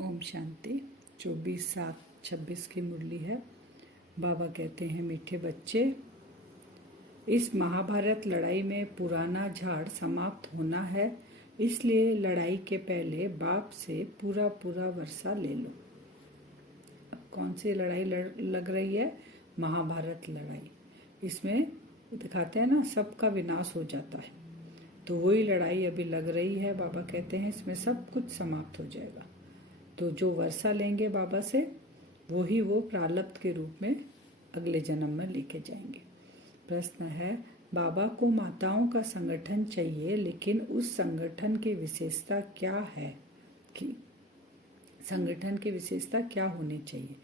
ओम शांति। 24/7/26 की मुरली है। बाबा कहते हैं, मीठे बच्चे, इस महाभारत लड़ाई में पुराना झाड़ समाप्त होना है, इसलिए लड़ाई के पहले बाप से पूरा वर्षा ले लो। अब कौन सी लड़ाई लग रही है? महाभारत लड़ाई। इसमें दिखाते हैं ना, सबका विनाश हो जाता है, तो वही लड़ाई अभी लग रही है। बाबा कहते हैं इसमें सब कुछ समाप्त हो जाएगा, तो जो वर्षा लेंगे बाबा से, वही वो प्रारब्ध के रूप में अगले जन्म में लेके जाएंगे। प्रश्न है, बाबा को माताओं का संगठन चाहिए, लेकिन उस संगठन की विशेषता क्या है? कि संगठन की विशेषता क्या होनी चाहिए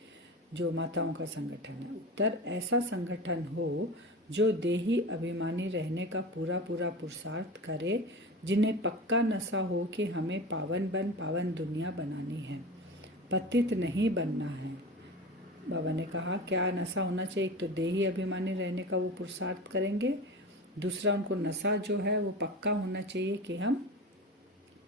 जो माताओं का संगठन है? उत्तर, ऐसा संगठन हो जो देही अभिमानी रहने का पूरा पुरुषार्थ करे, जिन्हें पक्का नशा हो कि हमें पावन दुनिया बनानी है, पतित नहीं बनना है। बाबा ने कहा क्या नशा होना चाहिए? एक तो देही अभिमानी रहने का वो पुरुषार्थ करेंगे, दूसरा उनको नशा जो है वो पक्का होना चाहिए कि हम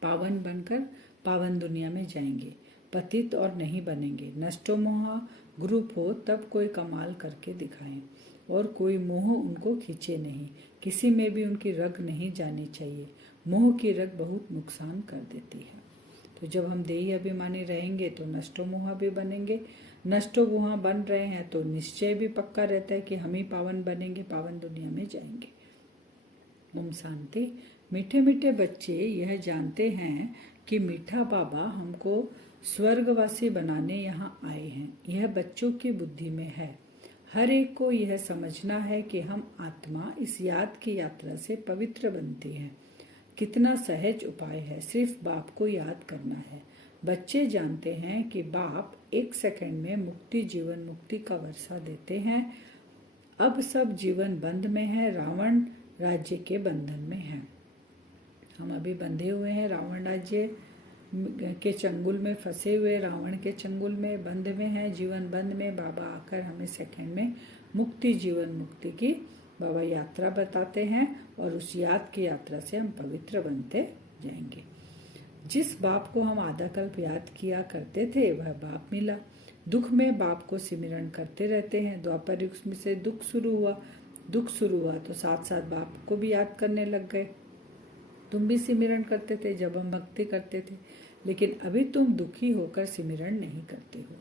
पावन बनकर पावन दुनिया में जाएंगे, पतित और नहीं बनेंगे। नष्टो मोहा ग्रुप हो तब कोई कमाल करके दिखाएं, और कोई मोह उनको खींचे नहीं, किसी में भी उनकी रग नहीं जानी चाहिए। मोह की रग बहुत नुकसान कर देती है। तो जब हम देही अभिमानी रहेंगे तो नष्टो मोहा भी बनेंगे। नष्टो मोहा बन रहे हैं तो निश्चय भी पक्का रहता है कि हम ही पावन बनेंगे, पावन दुनिया में जाएंगे। ओम शांति। मीठे मीठे बच्चे यह जानते हैं कि मीठा बाबा हमको स्वर्गवासी बनाने यहाँ आए हैं। यह बच्चों की बुद्धि में है। हर एक को यह समझना है कि हम आत्मा इस याद की यात्रा से पवित्र बनती है। कितना सहज उपाय है, सिर्फ बाप को याद करना है। बच्चे जानते हैं कि बाप एक सेकंड में मुक्ति, जीवन मुक्ति का वर्षा देते हैं। अब सब जीवन बंध में है, रावण राज्य के बंधन में है। हम अभी बंधे हुए हैं, रावण राज्य के चंगुल में फंसे हुए, रावण के चंगुल में बंध में है, जीवन बंध में। बाबा आकर हमें सेकंड में मुक्ति, जीवन मुक्ति की बाबा यात्रा बताते हैं, और उस याद की यात्रा से हम पवित्र बनते जाएंगे। जिस बाप को हम आधा कल्प याद किया करते थे, वह बाप मिला। दुख में बाप को सिमरन करते रहते हैं। द्वापर युग से दुख शुरू हुआ तो साथ साथ बाप को भी याद करने लग गए। तुम भी सिमरन करते थे जब हम भक्ति करते थे, लेकिन अभी तुम दुखी होकर सिमरन नहीं करते हो।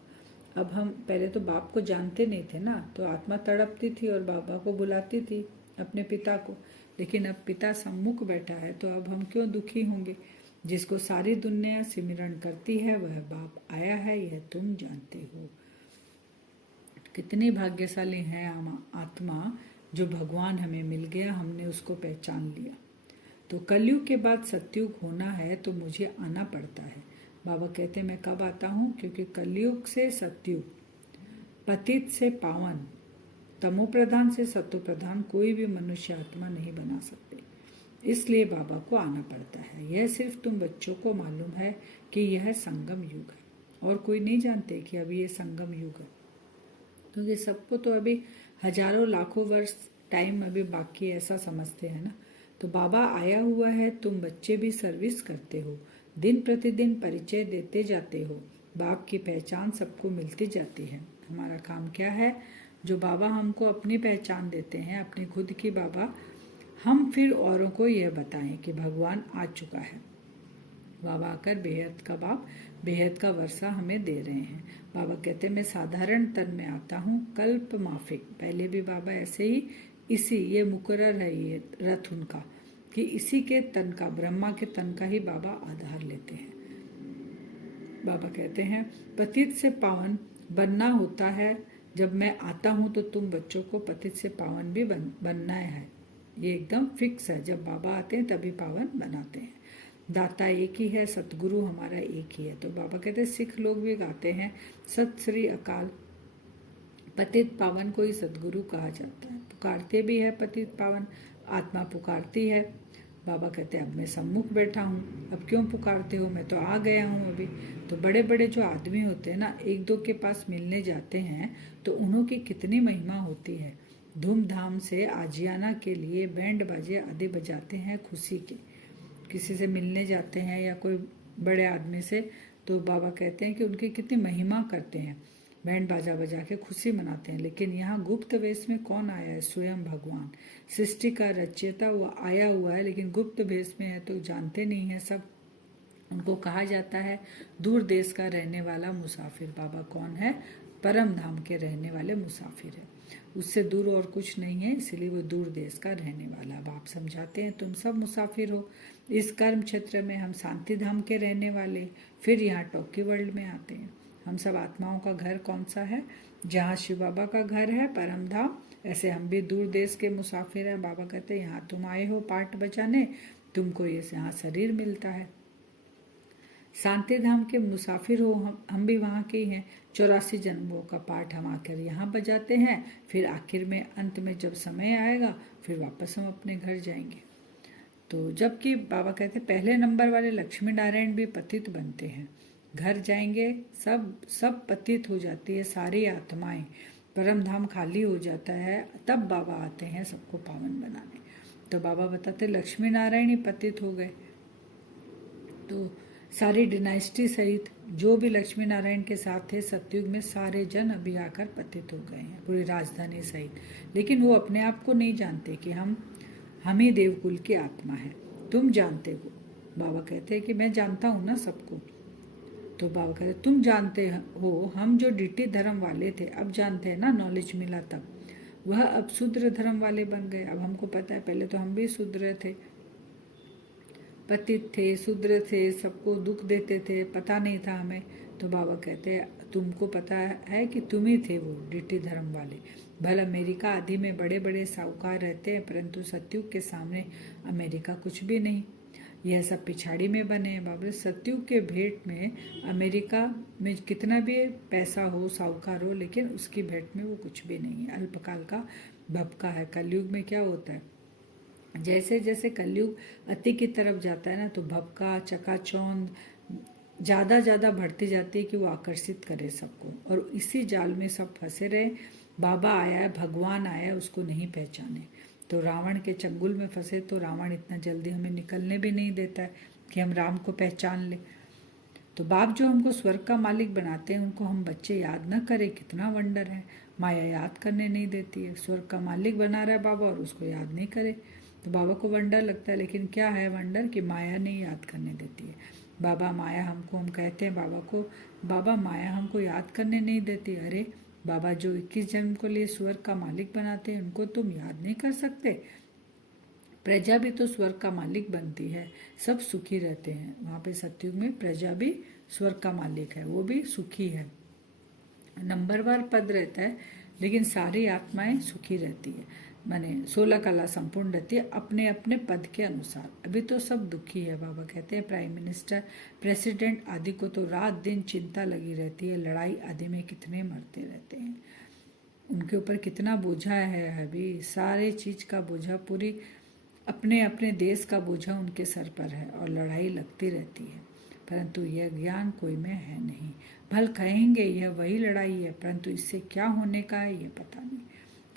अब हम पहले तो बाप को जानते नहीं थे ना, तो आत्मा तड़पती थी और बाबा को बुलाती थी, अपने पिता को। लेकिन अब पिता सम्मुख बैठा है, तो अब हम क्यों दुखी होंगे? जिसको सारी दुनिया सिमरन करती है वह बाप आया है, यह तुम जानते हो। कितनी भाग्यशाली है आत्मा, जो भगवान हमें मिल गया, हमने उसको पहचान लिया। तो कलयुग के बाद सतयुग होना है, तो मुझे आना पड़ता है। बाबा कहते हैं मैं कब आता हूँ? क्योंकि कलयुग से सतयुग, पतित से पावन, तमो प्रधान से सत्व प्रधान कोई भी मनुष्य आत्मा नहीं बना सकते, इसलिए बाबा को आना पड़ता है। यह सिर्फ तुम बच्चों को मालूम है कि यह संगम युग है, और कोई नहीं जानते कि अभी ये संगम युग है, क्योंकि सबको तो अभी हजारों लाखों वर्ष टाइम अभी बाकी है, ऐसा समझते हैं ना। तो बाबा आया हुआ है, तुम बच्चे भी सर्विस करते हो, दिन प्रतिदिन परिचय देते जाते हो, बाप की पहचान सबको मिलती जाती है। हमारा काम क्या है? जो बाबा हमको अपनी पहचान देते हैं, अपनी खुद की बाबा, हम फिर औरों को यह बताएं कि भगवान आ चुका है। बाबा आकर बेहद का बाप, बेहद का वर्षा हमें दे रहे हैं। बाबा कहते हैं मैं साधारण तन में आता हूँ, कल्प माफिक। पहले भी बाबा ऐसे ही ये मुकर्रर है, ये रथ उनका, कि इसी के तन का, ब्रह्मा के तन का ही बाबा आधार लेते हैं। बाबा कहते हैं पतित से पावन बनना होता है। जब मैं आता हूँ तो तुम बच्चों को पतित से पावन भी बनना है। ये एकदम फिक्स है, जब बाबा आते हैं तभी पावन बनाते हैं। दाता एक ही है, सतगुरु हमारा एक ही है। तो बाबा कहते हैं सिख लोग भी गाते हैं, सत श्री अकाल। पतित पावन को ही सतगुरु कहा जाता है। पुकारते भी है पतित पावन, आत्मा पुकारती है। बाबा कहते हैं अब मैं सम्मुख बैठा हूँ, अब क्यों पुकारते हो? मैं तो आ गया हूँ अभी। तो बड़े बड़े जो आदमी होते हैं ना, एक दो के पास मिलने जाते हैं तो उन्हों की कितनी महिमा होती है। धूमधाम से आजियाना के लिए बैंड बाजे आदि बजाते हैं खुशी के। किसी से मिलने जाते हैं या कोई बड़े आदमी से तो बाबा कहते हैं कि उनकी कितनी महिमा करते हैं, बैंड बाजा बजा के खुशी मनाते हैं। लेकिन यहाँ गुप्त वेश में कौन आया है? स्वयं भगवान, सृष्टि का रचयिता वो आया हुआ है, लेकिन गुप्त वेश में है तो जानते नहीं है सब। उनको कहा जाता है दूर देश का रहने वाला मुसाफिर। बाबा कौन है? परम धाम के रहने वाले मुसाफिर है, उससे दूर और कुछ नहीं है, इसलिए वो दूर देश का रहने वाला। अब आप समझाते हैं तुम सब मुसाफिर हो, इस कर्म क्षेत्र में हम शांति धाम के रहने वाले, फिर यहाँ टॉकी वर्ल्ड में आते हैं। हम सब आत्माओं का घर कौन सा है? जहाँ शिव बाबा का घर है परम धाम, ऐसे हम भी दूर देश के मुसाफिर हैं। बाबा कहते हैं यहाँ तुम आए हो पाठ बचाने, तुमको ये यहाँ शरीर मिलता है। शांति धाम के मुसाफिर हो, हम भी वहाँ के ही हैं। 84 जन्मों का पाठ हम आकर यहाँ बजाते हैं, फिर आखिर में अंत में जब समय आएगा फिर वापस हम अपने घर जाएंगे। तो जबकि बाबा कहते हैं पहले नंबर वाले लक्ष्मी नारायण भी पतित बनते हैं, घर जाएंगे सब पतित हो जाती है सारी आत्माएं, परम धाम खाली हो जाता है, तब बाबा आते हैं सबको पावन बनाने। तो बाबा बताते लक्ष्मी नारायण ही पतित हो गए, तो सारी डिनाइस्टी सहित जो भी लक्ष्मी नारायण के साथ थे सतयुग में सारे जन अभी आकर पतित हो गए हैं, पूरी राजधानी सहित। लेकिन वो अपने आप को नहीं जानते कि हम ही देवकुल की आत्मा है। तुम जानते हो, बाबा कहते हैं कि मैं जानता हूँ ना सबको। तो बाबा कहते तुम जानते हो, हम जो डीटी धर्म वाले थे अब जानते हैं ना, नॉलेज मिला तब, वह अब शूद्र धर्म वाले बन गए। अब हमको पता है, पहले तो हम भी शूद्र थे, पतित थे, शूद्र थे, सबको दुख देते थे, पता नहीं था हमें। तो बाबा कहते हैं तुमको पता है कि तुम ही थे वो डीटी धर्म वाले। भले अमेरिका आदि में बड़े बड़े साहूकार रहते हैं, परंतु सतयुग के सामने अमेरिका कुछ भी नहीं, यह सब पिछाड़ी में बने हैं। बाबा सतयुग के भेंट में अमेरिका में कितना भी पैसा हो, साहूकार हो, लेकिन उसकी भेंट में वो कुछ भी नहीं है, अल्पकाल का भपका है। कलयुग में क्या होता है, जैसे जैसे कलयुग अति की तरफ जाता है ना, तो भपका चकाचौंध ज़्यादा बढ़ती जाती है कि वो आकर्षित करे सबको, और इसी जाल में सब फंसे रहे। बाबा आया है, भगवान आया है, उसको नहीं पहचाने, तो रावण के चंगुल में फंसे। तो रावण इतना जल्दी हमें निकलने भी नहीं देता है कि हम राम को पहचान ले। तो बाप जो हमको स्वर्ग का मालिक बनाते हैं, उनको हम बच्चे याद न करें, कितना वंडर है। माया याद करने नहीं देती है, स्वर्ग का मालिक बना रहा है बाबा और उसको याद नहीं करे, तो बाबा को वंडर लगता है। लेकिन क्या है वंडर, कि माया नहीं याद करने देती है। बाबा माया हमको, हम कहते हैं बाबा को, बाबा माया हमको याद करने नहीं देती। अरे बाबा जो 21 जन्म को लिए स्वर्ग का मालिक बनाते हैं, उनको तुम याद नहीं कर सकते? प्रजा भी तो स्वर्ग का मालिक बनती है, सब सुखी रहते हैं वहाँ पे सतयुग में। प्रजा भी स्वर्ग का मालिक है, वो भी सुखी है, नंबरवार पद रहता है, लेकिन सारी आत्माएं सुखी रहती है, माने 16 कला संपूर्ण रहती है अपने अपने पद के अनुसार। अभी तो सब दुखी है। बाबा कहते हैं प्राइम मिनिस्टर, प्रेसिडेंट आदि को तो रात दिन चिंता लगी रहती है, लड़ाई आदि में कितने मरते रहते हैं, उनके ऊपर कितना बोझा है। अभी सारे चीज का बोझा, पूरी अपने अपने देश का बोझा उनके सर पर है, और लड़ाई लगती रहती है, परंतु यह ज्ञान कोई में है नहीं। भल कहेंगे यह वही लड़ाई है, परंतु इससे क्या होने का है ये पता नहीं।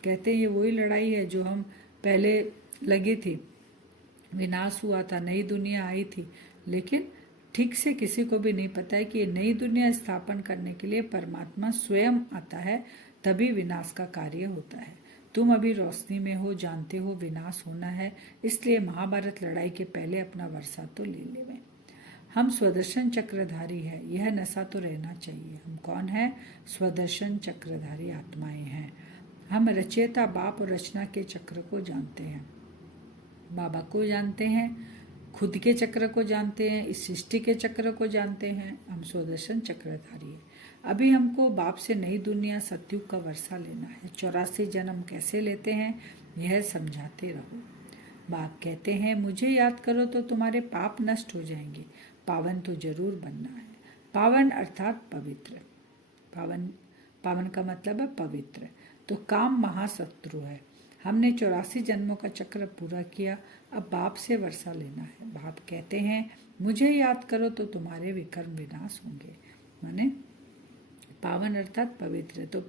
कहते हैं ये वही लड़ाई है जो हम पहले लगी थी, विनाश हुआ था, नई दुनिया आई थी, लेकिन ठीक से किसी को भी नहीं पता है कि ये नई दुनिया स्थापन करने के लिए परमात्मा स्वयं आता है, तभी विनाश का कार्य होता है। तुम अभी रोशनी में हो, जानते हो विनाश होना है, इसलिए महाभारत लड़ाई के पहले अपना वर्षा तो ले लेवें। हम स्वदर्शन चक्रधारी है, यह नशा तो रहना चाहिए। हम कौन है? स्वदर्शन चक्रधारी आत्माएं हैं। हम रचयिता बाप और रचना के चक्र को जानते हैं, बाबा को जानते हैं, खुद के चक्र को जानते हैं, इस सृष्टि के चक्र को जानते हैं। हम स्वदर्शन चक्रधारी है। अभी हमको बाप से नई दुनिया सतयुग का वर्षा लेना है। 84 जन्म कैसे लेते हैं यह समझाते रहो। बाप कहते हैं मुझे याद करो तो तुम्हारे पाप नष्ट हो जाएंगे, पावन तो जरूर बनना है। पावन अर्थात पवित्र, पावन का मतलब है पवित्र। तो काम महाशत्रु है। हमने 84 जन्मों का चक्र पूरा किया, अब बाप से वर्षा लेना है। बाप कहते हैं मुझे याद करो तो तुम्हारे विकर्म विनाश होंगे, माने पावन अर्थात पवित्र। तो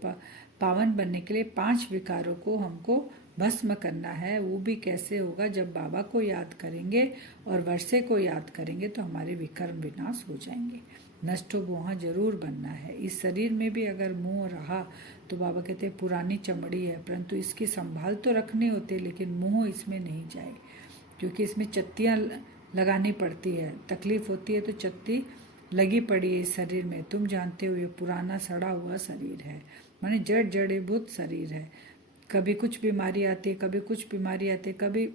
पावन बनने के लिए 5 विकारों को हमको भस्म करना है। वो भी कैसे होगा? जब बाबा को याद करेंगे और वर्षे को याद करेंगे तो हमारे विकर्म विनाश हो जाएंगे। नष्ट हो वहाँ जरूर बनना है। इस शरीर में भी अगर मोह रहा तो बाबा कहते हैं पुरानी चमड़ी है, परंतु इसकी संभाल तो रखनी होती है, लेकिन मोह इसमें नहीं जाए, क्योंकि इसमें चत्तियाँ लगानी पड़ती है, तकलीफ होती है तो चत्ती लगी पड़ी है इस शरीर में। तुम जानते हो ये पुराना सड़ा हुआ शरीर है, माने जड़ जड़ीभूत शरीर है। कभी कुछ बीमारी आती है, कभी कुछ बीमारी आती है, कभी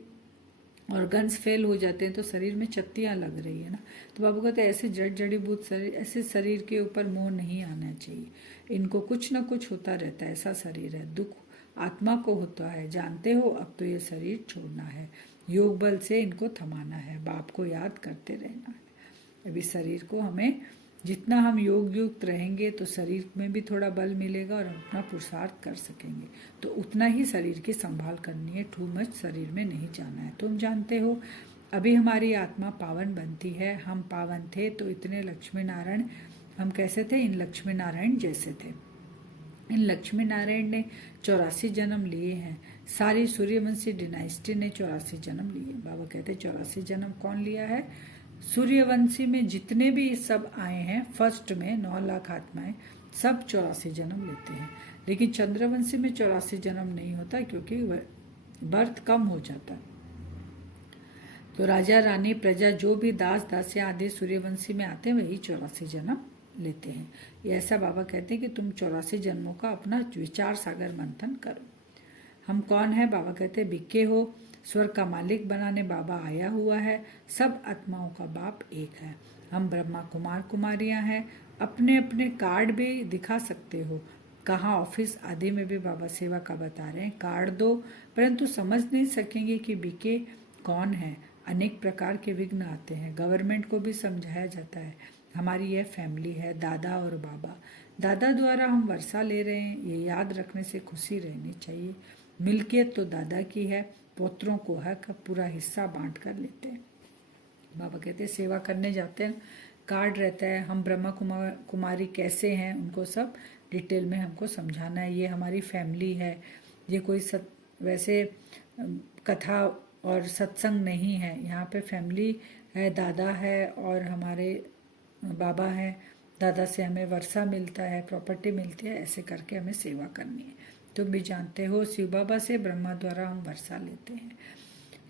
ऑर्गन्स फेल हो जाते हैं तो शरीर में चत्तियाँ लग रही है ना। तो बाबू कहते हैं ऐसे जड़ जड़ीभूत शरीर, ऐसे शरीर के ऊपर मोह नहीं आना चाहिए। इनको कुछ ना कुछ होता रहता है, ऐसा शरीर है। दुख आत्मा को होता है, जानते हो। अब तो ये शरीर छोड़ना है, योग बल से इनको थमाना है, बाप को याद करते रहना है। अभी शरीर को हमें जितना हम योग युक्त रहेंगे तो शरीर में भी थोड़ा बल मिलेगा और हम अपना पुरुषार्थ कर सकेंगे, तो उतना ही शरीर की संभाल करनी है। टू मच शरीर में नहीं जाना है। तुम जानते हो अभी हमारी आत्मा पावन बनती है। हम पावन थे तो इतने लक्ष्मी नारायण हम कैसे थे? इन लक्ष्मी नारायण जैसे थे। इन लक्ष्मी नारायण ने 84 जन्म लिए हैं। सारी सूर्यवंशी डिनाइस्टी ने 84 जन्म लिए। बाबा कहते 84 जन्म कौन लिया है? सूर्यवंशी में जितने भी सब आए हैं, फर्स्ट में 9 लाख आत्माएं, सब 84 जन्म लेते हैं। लेकिन चंद्रवंशी में 84 जन्म नहीं होता, क्योंकि बर्थ कम हो जाता। तो राजा रानी प्रजा जो भी दास दासियां आदि सूर्यवंशी में आते हैं वही 84 जन्म लेते हैं। ये ऐसा बाबा कहते हैं कि तुम 84 जन्मों का अपना विचार सागर मंथन करो। हम कौन है? बाबा कहते हैं बिके हो, स्वर्ग का मालिक बनाने बाबा आया हुआ है। सब आत्माओं का बाप एक है। हम ब्रह्मा कुमार कुमारियां हैं। अपने अपने कार्ड भी दिखा सकते हो। कहाँ ऑफिस आदि में भी बाबा सेवा का बता रहे हैं, कार्ड दो, परंतु समझ नहीं सकेंगे कि बिके कौन है। अनेक प्रकार के विघ्न आते हैं। गवर्नमेंट को भी समझाया जाता है हमारी यह फैमिली है, दादा और बाबा। दादा द्वारा हम वर्षा ले रहे हैं, ये याद रखने से खुशी रहनी चाहिए। मिल्कियत तो दादा की है, पोत्रों को हक पूरा हिस्सा बांट कर लेते हैं। बाबा कहते हैं सेवा करने जाते हैं, कार्ड रहता है, हम ब्रह्मा कुमारी कैसे हैं उनको सब डिटेल में हमको समझाना है। ये हमारी फैमिली है, ये कोई वैसे कथा और सत्संग नहीं है। यहाँ पे फैमिली है, दादा है और हमारे बाबा है। दादा से हमें वर्षा मिलता है, प्रॉपर्टी मिलती है, ऐसे करके हमें सेवा करनी है। तुम भी जानते हो शिव बाबा से ब्रह्मा द्वारा हम वर्षा लेते हैं।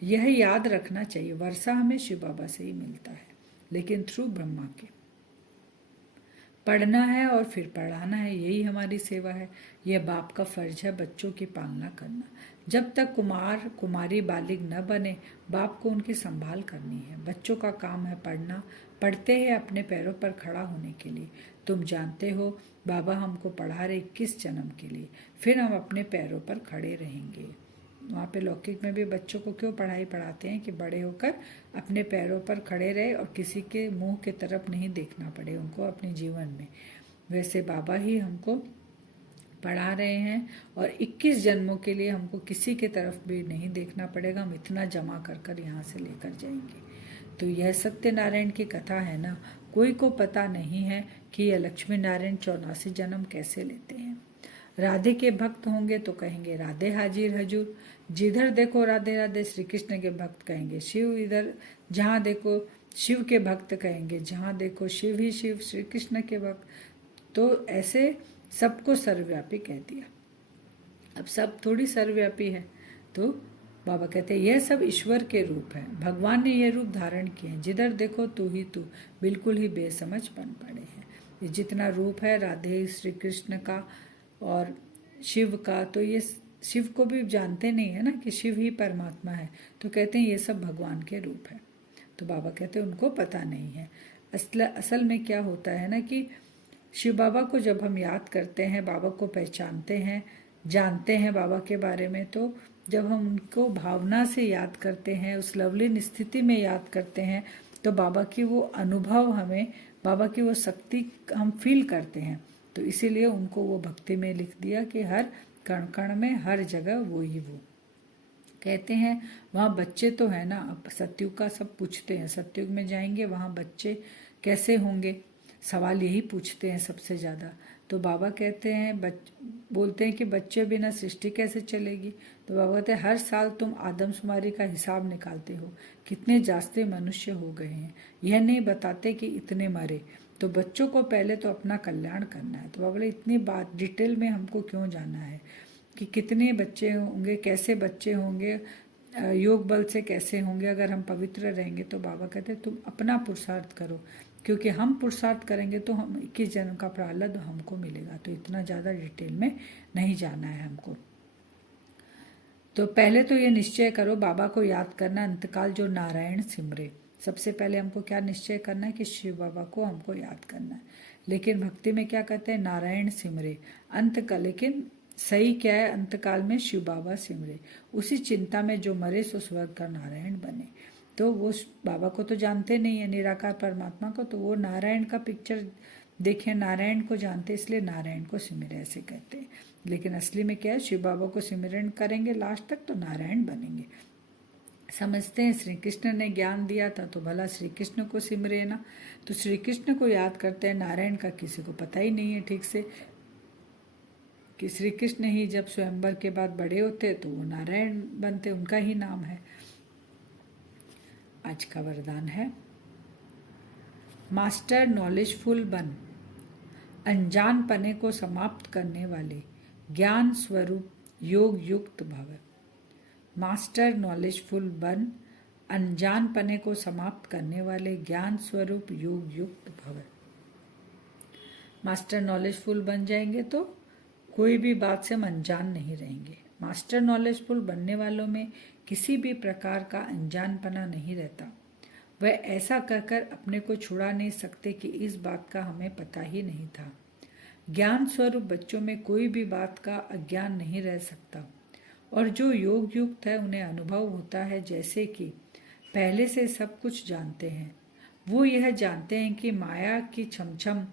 यह याद रखना चाहिए, वर्षा हमें शिव बाबा से ही मिलता है, लेकिन थ्रू ब्रह्मा के। पढ़ना है और फिर पढ़ाना है, यही हमारी सेवा है। यह बाप का फर्ज है बच्चों की पालना करना। जब तक कुमार कुमारी बालिग न बने, बाप को उनकी संभाल करनी है। बच्चों का काम है पढ़ना, पढ़ते हैं अपने पैरों पर खड़ा होने के लिए। तुम जानते हो बाबा हमको पढ़ा रहे 21 जन्म के लिए, फिर हम अपने पैरों पर खड़े रहेंगे। वहाँ पे लौकिक में भी बच्चों को क्यों पढ़ाते हैं कि बड़े होकर अपने पैरों पर खड़े रहे और किसी के मुंह के तरफ नहीं देखना पड़े उनको अपने जीवन में। वैसे बाबा ही हमको पढ़ा रहे हैं और 21 जन्मों के लिए हमको किसी के तरफ भी नहीं देखना पड़ेगा। हम इतना जमा कर कर यहाँ से लेकर जाएंगे। तो यह सत्यनारायण की कथा है ना। कोई को पता नहीं है कि यह लक्ष्मी नारायण 84 जन्म कैसे लेते हैं। राधे के भक्त होंगे तो कहेंगे राधे हाजिर हजूर, जिधर देखो राधे राधे। श्री कृष्ण के भक्त कहेंगे शिव, इधर जहाँ देखो शिव के भक्त कहेंगे, जहाँ देखो शिव ही शिव, श्री कृष्ण के भक्त। तो ऐसे सबको सर्वव्यापी कह दिया। अब सब थोड़ी सर्वव्यापी है, तो बाबा कहते हैं यह सब ईश्वर के रूप है, भगवान ने यह रूप धारण किए हैं। जिधर देखो तू ही तू, बिल्कुल ही बेसमझ बन पड़े हैं। ये जितना रूप है राधे श्री कृष्ण का और शिव का, तो ये शिव को भी जानते नहीं है ना कि शिव ही परमात्मा है, तो कहते हैं ये सब भगवान के रूप है। तो बाबा कहते हैं उनको पता नहीं है। असल में क्या होता है ना कि शिव बाबा को जब हम याद करते हैं, बाबा को पहचानते हैं, जानते हैं बाबा के बारे में, तो जब हम उनको भावना से याद करते हैं, उस लवलीन स्थिति में याद करते हैं, तो बाबा की वो अनुभव हमें, बाबा की वो शक्ति हम फील करते हैं। तो इसीलिए उनको वो भक्ति में लिख दिया कि हर कण कण में, हर जगह वो ही वो। कहते हैं वहाँ बच्चे तो है ना। अब सतयुग का सब पूछते हैं, सतयुग में जाएंगे वहाँ बच्चे कैसे होंगे, सवाल यही पूछते हैं सबसे ज़्यादा। तो बाबा कहते हैं बोलते हैं कि बच्चे बिना सृष्टि कैसे चलेगी। तो बाबा कहते हैं हर साल तुम आदमशुमारी का हिसाब निकालते हो, कितने जास्ते मनुष्य हो गए हैं, यह नहीं बताते कि इतने मरे। तो बच्चों को पहले तो अपना कल्याण करना है। तो बाबा बोले इतनी बात डिटेल में हमको क्यों जाना है कि कितने बच्चे होंगे, कैसे बच्चे होंगे, योग बल से कैसे होंगे, अगर हम पवित्र रहेंगे। तो बाबा कहते तुम अपना पुरुषार्थ करो, क्योंकि हम पुरुषार्थ करेंगे तो हम 21 जन्म का प्रारब्ध हमको मिलेगा। तो इतना ज़्यादा डिटेल में नहीं जाना है हमको। तो पहले तो ये निश्चय करो, बाबा को याद करना अंतकाल जो नारायण सिमरे। सबसे पहले हमको क्या निश्चय करना है कि शिव बाबा को हमको याद करना है। लेकिन भक्ति में क्या कहते हैं, नारायण सिमरे अंतकाल। लेकिन सही क्या है, अंतकाल में शिव बाबा सिमरे। उसी चिंता में जो मरे सो स्वर्ग का नारायण बने। तो वो बाबा को तो जानते नहीं है, निराकार परमात्मा को, तो वो नारायण का पिक्चर देखें, नारायण को जानते, इसलिए नारायण को सिमरे ऐसे कहते हैं। लेकिन असली में क्या है, शिव बाबा को सिमरन करेंगे लास्ट तक तो नारायण बनेंगे। समझते हैं श्री कृष्ण ने ज्ञान दिया था तो भला श्री कृष्ण को सिमरे ना। तो श्री कृष्ण को याद करते हैं, नारायण का किसी को पता ही नहीं है ठीक से कि श्री कृष्ण ही जब स्वयंवर के बाद बड़े होते तो वो नारायण बनते, उनका ही नाम है। आज का वरदान है, मास्टर नॉलेजफुल बन, अनजान पने को समाप्त करने वाले ज्ञान स्वरूप योग युक्त भव। मास्टर नॉलेजफुल बन, अनजान पने को समाप्त करने वाले ज्ञान स्वरूप योग युक्त भव। मास्टर नॉलेजफुल बन जाएंगे तो कोई भी बात से हम अनजान नहीं रहेंगे। मास्टर नॉलेजफुल बनने वालों में किसी भी प्रकार का अनजानपना नहीं रहता। वह ऐसा कहकर अपने को छुड़ा नहीं सकते कि इस बात का हमें पता ही नहीं था। ज्ञान स्वरूप बच्चों में कोई भी बात का अज्ञान नहीं रह सकता, और जो योग युक्त है उन्हें अनुभव होता है जैसे कि पहले से सब कुछ जानते हैं। वो यह जानते हैं कि माया की छमछम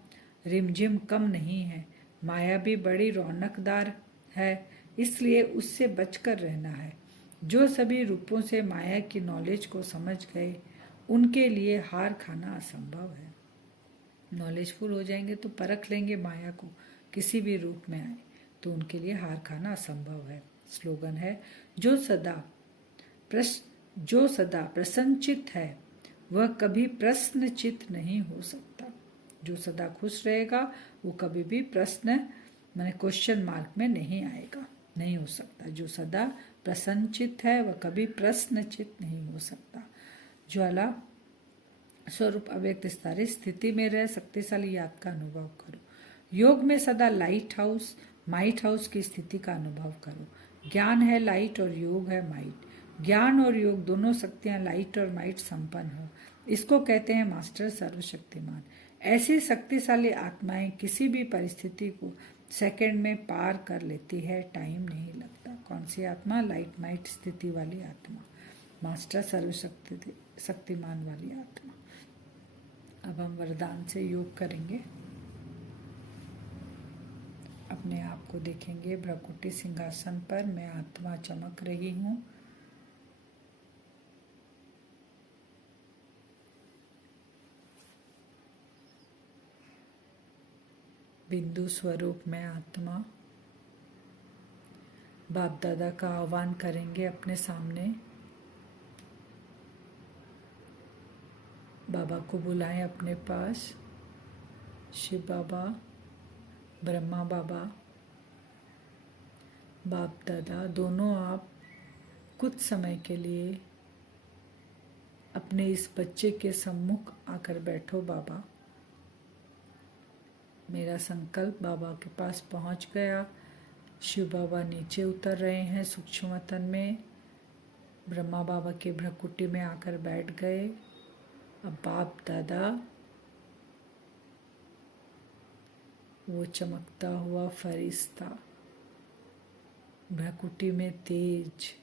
रिमझिम कम नहीं है, माया भी बड़ी रौनकदार है, इसलिए उससे बचकर रहना है। जो सभी रूपों से माया की नॉलेज को समझ गए उनके लिए हार खाना असंभव है। नॉलेजफुल हो जाएंगे तो परख लेंगे माया को, किसी भी रूप में आए तो उनके लिए हार खाना असंभव है। स्लोगन है, जो सदा प्रसन्नचित है वह कभी प्रश्नचित नहीं हो सकता। जो सदा खुश रहेगा वो कभी भी प्रश्न माने क्वेश्चन मार्क में नहीं आएगा, नहीं हो सकता। जो सदा प्रसन्नचित है वह कभी प्रश्नचित नहीं हो सकता। ज्वाला स्वरूप अव्यक्त स्तरीय स्थिति में रह शक्तिशाली याद का अनुभव करो। योग में सदा लाइट हाउस की स्थिति का अनुभव करो। ज्ञान है लाइट और योग है माइट। ज्ञान और योग दोनों शक्तियां लाइट और माइट संपन्न हो, इसको कहते हैं मास्टर सर्वशक्तिमान। ऐसी शक्तिशाली आत्माएं किसी भी परिस्थिति को सेकंड में पार कर लेती है, टाइम नहीं लगता। कौन सी आत्मा? लाइट माइट स्थिति वाली आत्मा, मास्टर सर्वशक्तिमान वाली आत्मा। अब हम वरदान से योग करेंगे। अपने आप को देखेंगे भ्रकुटी सिंहासन पर, मैं आत्मा चमक रही हूँ। बिंदु स्वरूप मैं आत्मा। बाप दादा का आह्वान करेंगे अपने सामने। बाबा को बुलाएं अपने पास। शिव बाबा, ब्रह्मा बाबा, बाप दादा दोनों आप कुछ समय के लिए अपने इस बच्चे के सम्मुख आकर बैठो। बाबा, मेरा संकल्प बाबा के पास पहुंच गया। शिव बाबा नीचे उतर रहे हैं सूक्ष्म तन में। ब्रह्मा बाबा के भ्रकुटी में आकर बैठ गए। अब बाप दादा वो चमकता हुआ फरिश्ता, भ्रकुटी में तेज,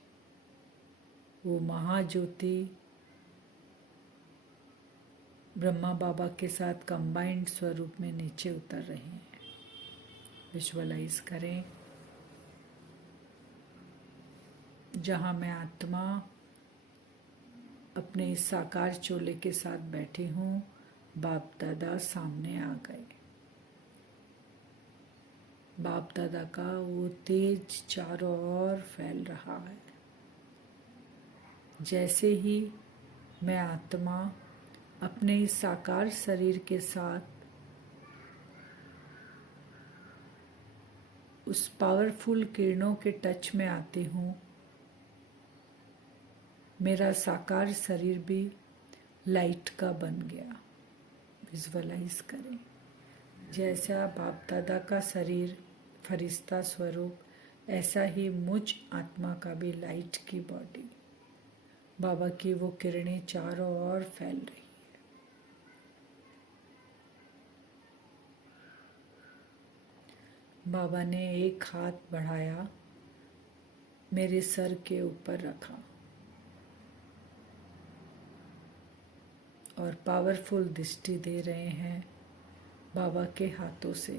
वो महाज्योति ब्रह्मा बाबा के साथ कंबाइंड स्वरूप में नीचे उतर रहे हैं। विजुअलाइज करें जहाँ मैं आत्मा अपने इस साकार चोले के साथ बैठी हूँ, बाप दादा सामने आ गए। बाप दादा का वो तेज चारों ओर फैल रहा है। जैसे ही मैं आत्मा अपने इस साकार शरीर के साथ उस पावरफुल किरणों के टच में आती हूँ। मेरा साकार शरीर भी लाइट का बन गया। विजुअलाइज करें जैसा बाप दादा का शरीर फरिश्ता स्वरूप, ऐसा ही मुझ आत्मा का भी लाइट की बॉडी। बाबा की वो किरणें चारों ओर फैल रही है। बाबा ने एक हाथ बढ़ाया, मेरे सर के ऊपर रखा और पावरफुल दृष्टि दे रहे हैं बाबा के हाथों से।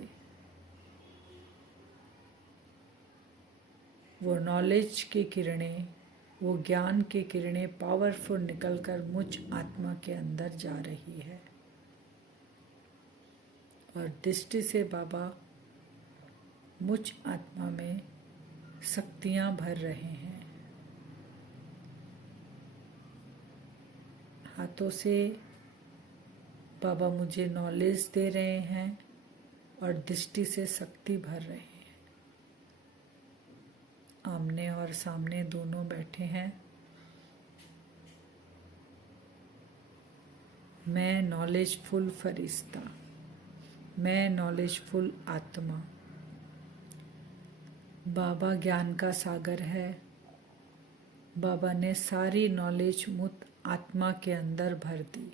वो नॉलेज की किरणें, वो ज्ञान की किरणें पावरफुल निकलकर मुझ आत्मा के अंदर जा रही है और दृष्टि से बाबा मुझ आत्मा में शक्तियां भर रहे हैं। हाथों से बाबा मुझे नॉलेज दे रहे हैं और दृष्टि से शक्ति भर रहे हैं। आमने और सामने दोनों बैठे हैं। मैं नॉलेजफुल फरिश्ता, मैं नॉलेजफुल आत्मा। बाबा ज्ञान का सागर है। बाबा ने सारी नॉलेज मुझ आत्मा के अंदर भर दी।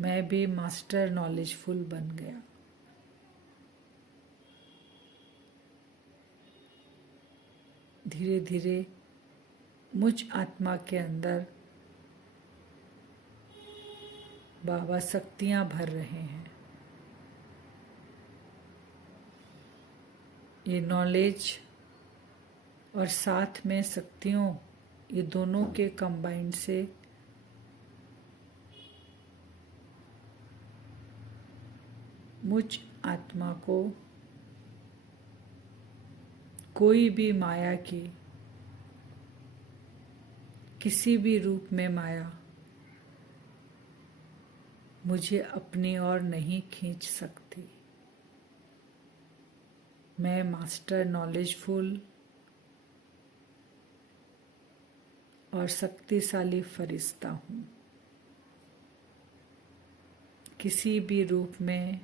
मैं भी मास्टर नॉलेजफुल बन गया। धीरे धीरे मुझ आत्मा के अंदर बाबा शक्तियां भर रहे हैं। ये नॉलेज और साथ में शक्तियों, ये दोनों के कंबाइंड से मुझ आत्मा को कोई भी माया की, किसी भी रूप में माया मुझे अपनी ओर नहीं खींच सकती। मैं मास्टर नॉलेजफुल और शक्तिशाली फरिश्ता हूँ। किसी भी रूप में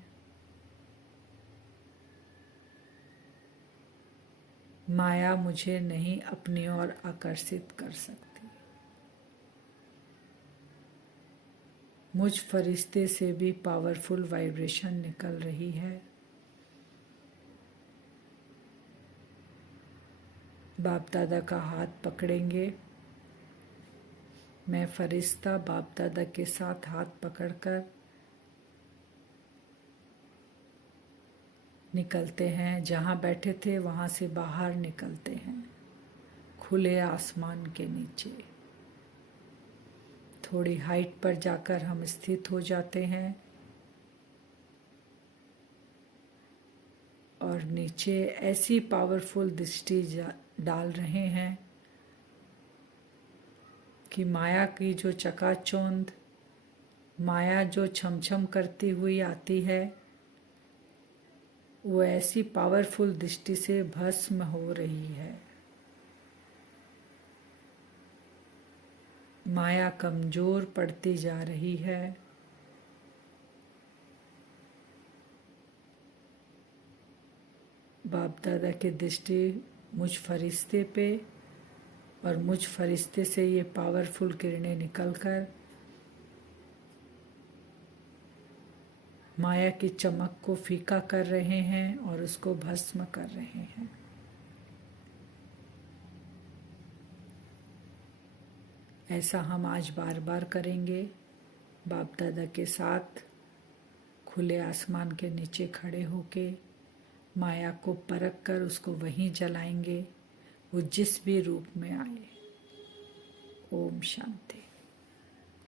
माया मुझे नहीं अपनी ओर आकर्षित कर सकती। मुझ फरिश्ते से भी पावरफुल वाइब्रेशन निकल रही है। बाप दादा का हाथ पकड़ेंगे। मैं फरिश्ता बाप दादा के साथ हाथ पकड़कर निकलते हैं। जहाँ बैठे थे वहाँ से बाहर निकलते हैं, खुले आसमान के नीचे। थोड़ी हाइट पर जाकर हम स्थित हो जाते हैं और नीचे ऐसी पावरफुल दृष्टि डाल रहे हैं कि माया की जो चकाचौंध, माया जो छमछम करती हुई आती है, वो ऐसी पावरफुल दृष्टि से भस्म हो रही है। माया कमजोर पड़ती जा रही है। बाप दादा की दृष्टि मुझ फरिश्ते पे और मुझ फरिश्ते से ये पावरफुल किरणें निकलकर माया की चमक को फीका कर रहे हैं और उसको भस्म कर रहे हैं। ऐसा हम आज बार बार करेंगे। बाप दादा के साथ खुले आसमान के नीचे खड़े होके माया को परख कर उसको वहीं जलाएंगे, वो जिस भी रूप में आए। ओम शांति।